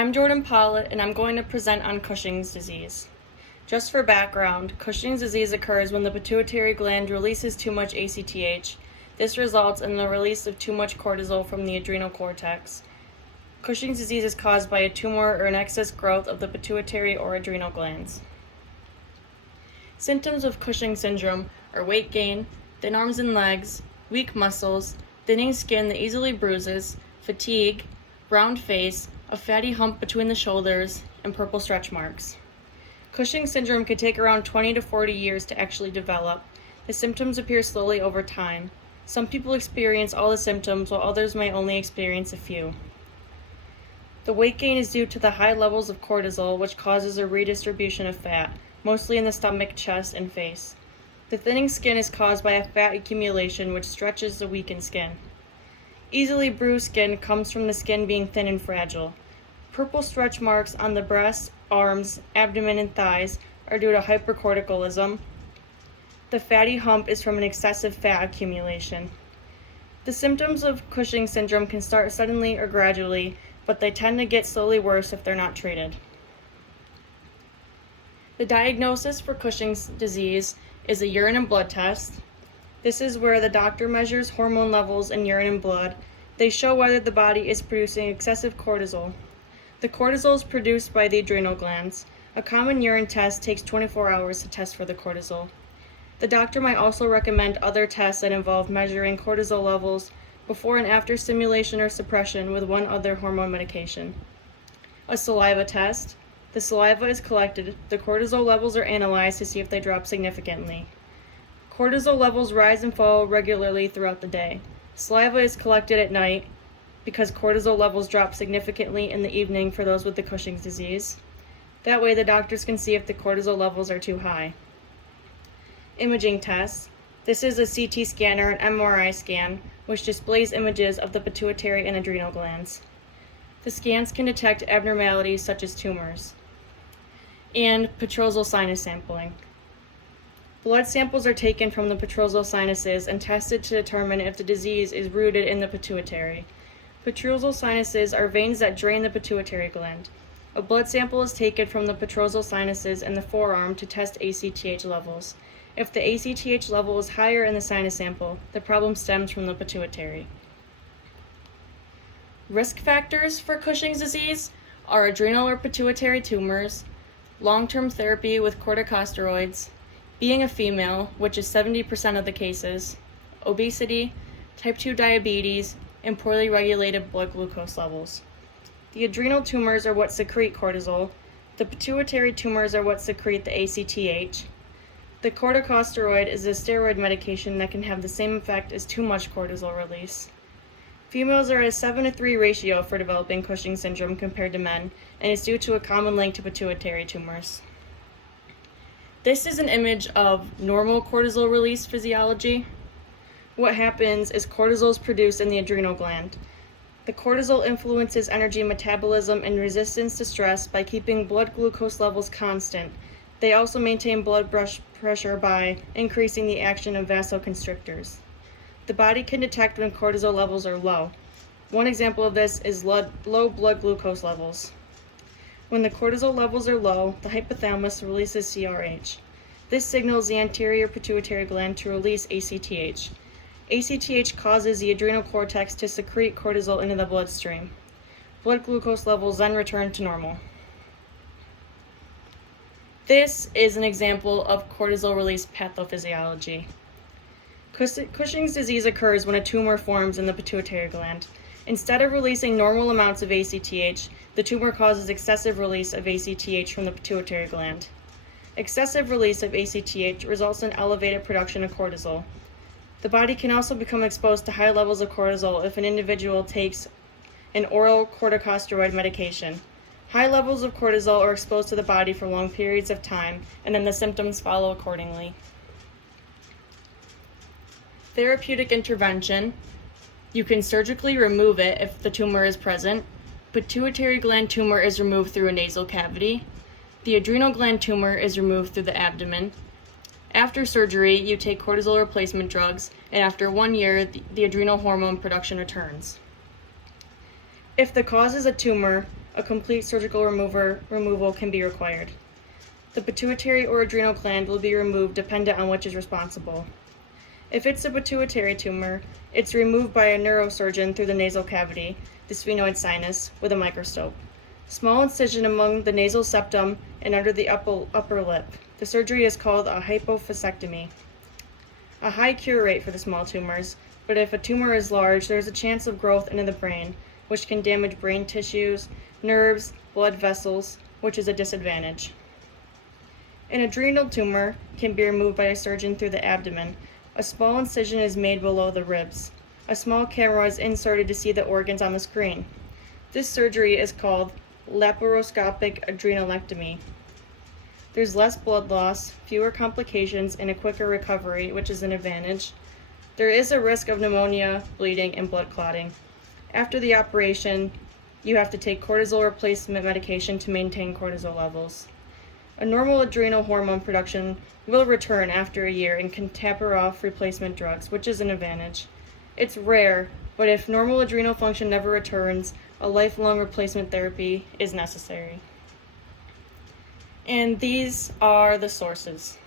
I'm Jordan Pollitt, and I'm going to present on Cushing's disease. Just for background, Cushing's disease occurs when the pituitary gland releases too much ACTH. This results in the release of too much cortisol from the adrenal cortex. Cushing's disease is caused by a tumor or an excess growth of the pituitary or adrenal glands. Symptoms of Cushing syndrome are weight gain, thin arms and legs, weak muscles, thinning skin that easily bruises, fatigue, round face, a fatty hump between the shoulders, and purple stretch marks. Cushing syndrome can take around 20 to 40 years to actually develop. The symptoms appear slowly over time. Some people experience all the symptoms, while others may only experience a few. The weight gain is due to the high levels of cortisol, which causes a redistribution of fat, mostly in the stomach, chest, and face. The thinning skin is caused by a fat accumulation, which stretches the weakened skin. Easily bruised skin comes from the skin being thin and fragile. Purple stretch marks on the breasts, arms, abdomen, and thighs are due to hypercorticolism. The fatty hump is from an excessive fat accumulation. The symptoms of Cushing syndrome can start suddenly or gradually, but they tend to get slowly worse if they're not treated. The diagnosis for Cushing's disease is a urine and blood test. This is where the doctor measures hormone levels in urine and blood. They show whether the body is producing excessive cortisol. The cortisol is produced by the adrenal glands. A common urine test takes 24 hours to test for the cortisol. The doctor might also recommend other tests that involve measuring cortisol levels before and after stimulation or suppression with one other hormone medication. A saliva test. The saliva is collected. The cortisol levels are analyzed to see if they drop significantly. Cortisol levels rise and fall regularly throughout the day. Saliva is collected at night because cortisol levels drop significantly in the evening for those with the Cushing's disease. That way the doctors can see if the cortisol levels are too high. Imaging tests. This is a CT scan or an MRI scan, which displays images of the pituitary and adrenal glands. The scans can detect abnormalities such as tumors. And petrosal sinus sampling. Blood samples are taken from the petrosal sinuses and tested to determine if the disease is rooted in the pituitary. Petrosal sinuses are veins that drain the pituitary gland. A blood sample is taken from the petrosal sinuses in the forearm to test ACTH levels. If the ACTH level is higher in the sinus sample, the problem stems from the pituitary. Risk factors for Cushing's disease are adrenal or pituitary tumors, long-term therapy with corticosteroids, being a female, which is 70% of the cases, obesity, type 2 diabetes, and poorly regulated blood glucose levels. The adrenal tumors are what secrete cortisol. The pituitary tumors are what secrete the ACTH. The corticosteroid is a steroid medication that can have the same effect as too much cortisol release. Females are at a 7-to-3 ratio for developing Cushing syndrome compared to men, and is due to a common link to pituitary tumors. This is an image of normal cortisol release physiology. What happens is cortisol is produced in the adrenal gland. The cortisol influences energy metabolism and resistance to stress by keeping blood glucose levels constant. They also maintain blood pressure by increasing the action of vasoconstrictors. The body can detect when cortisol levels are low. One example of this is low blood glucose levels. When the cortisol levels are low, the hypothalamus releases CRH. This signals the anterior pituitary gland to release ACTH. ACTH causes the adrenal cortex to secrete cortisol into the bloodstream. Blood glucose levels then return to normal. This is an example of cortisol release pathophysiology. Cushing's disease occurs when a tumor forms in the pituitary gland. Instead of releasing normal amounts of ACTH, the tumor causes excessive release of ACTH from the pituitary gland. Excessive release of ACTH results in elevated production of cortisol. The body can also become exposed to high levels of cortisol if an individual takes an oral corticosteroid medication. High levels of cortisol are exposed to the body for long periods of time, and then the symptoms follow accordingly. Therapeutic intervention. You can surgically remove it if the tumor is present. Pituitary gland tumor is removed through a nasal cavity. The adrenal gland tumor is removed through the abdomen. After surgery, you take cortisol replacement drugs, and after 1 year, the adrenal hormone production returns. If the cause is a tumor a complete surgical removal can be required. The pituitary or adrenal gland will be removed dependent on which is responsible. If it's a pituitary tumor, it's removed by a neurosurgeon through the nasal cavity, the sphenoid sinus, with a microscope. Small incision among the nasal septum and under the upper lip. The surgery is called a hypophysectomy. A high cure rate for the small tumors, but if a tumor is large, there is a chance of growth into the brain, which can damage brain tissues, nerves, blood vessels, which is a disadvantage. An adrenal tumor can be removed by a surgeon through the abdomen. A small incision is made below the ribs. A small camera is inserted to see the organs on the screen. This surgery is called laparoscopic adrenalectomy. There's less blood loss, fewer complications, and a quicker recovery, which is an advantage. There is a risk of pneumonia, bleeding, and blood clotting. After the operation, you have to take cortisol replacement medication to maintain cortisol levels. A normal adrenal hormone production will return after a year and can taper off replacement drugs, which is an advantage. It's rare, but if normal adrenal function never returns, a lifelong replacement therapy is necessary. And these are the sources.